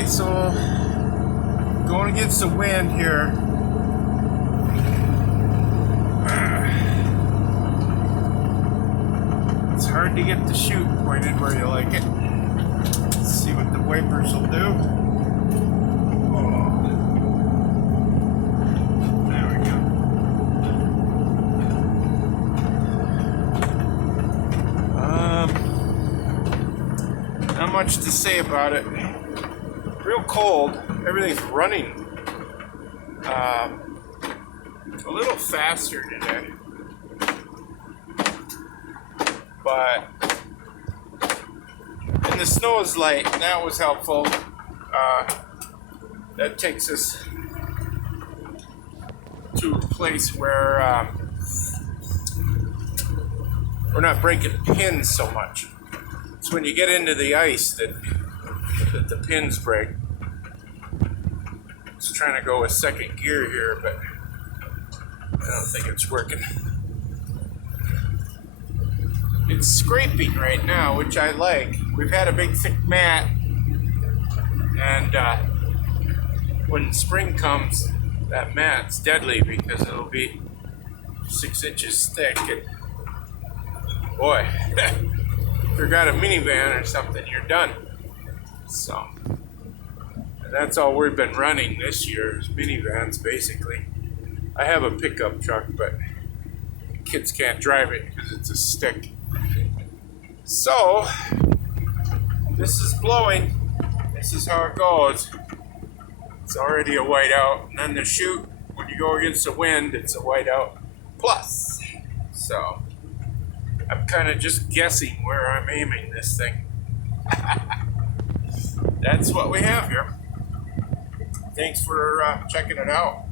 Okay, so going against the wind here. It's hard to get the chute pointed where you like it. Let's see what the wipers will do. Oh. There we go. Not much to say about it. Real cold. Everything's running a little faster today. But and the snow is light. That was helpful. That takes us to a place where we're not breaking pins so much. It's when you get into the ice that the pins break. Just trying to go with second gear here, but I don't think it's working. It's scraping right now, which I like. We've had a big thick mat, and when spring comes, that mat's deadly because it'll be 6 inches thick. And boy, if you got a minivan or something, you're done. So, and that's all we've been running this year is minivans, basically. I have a pickup truck, but kids can't drive it because it's a stick. So, this is blowing. This is how it goes. It's already a whiteout. And then the chute, when you go against the wind, it's a whiteout plus. So, I'm kind of just guessing where I'm aiming this thing. That's what we have here. Thanks for checking it out.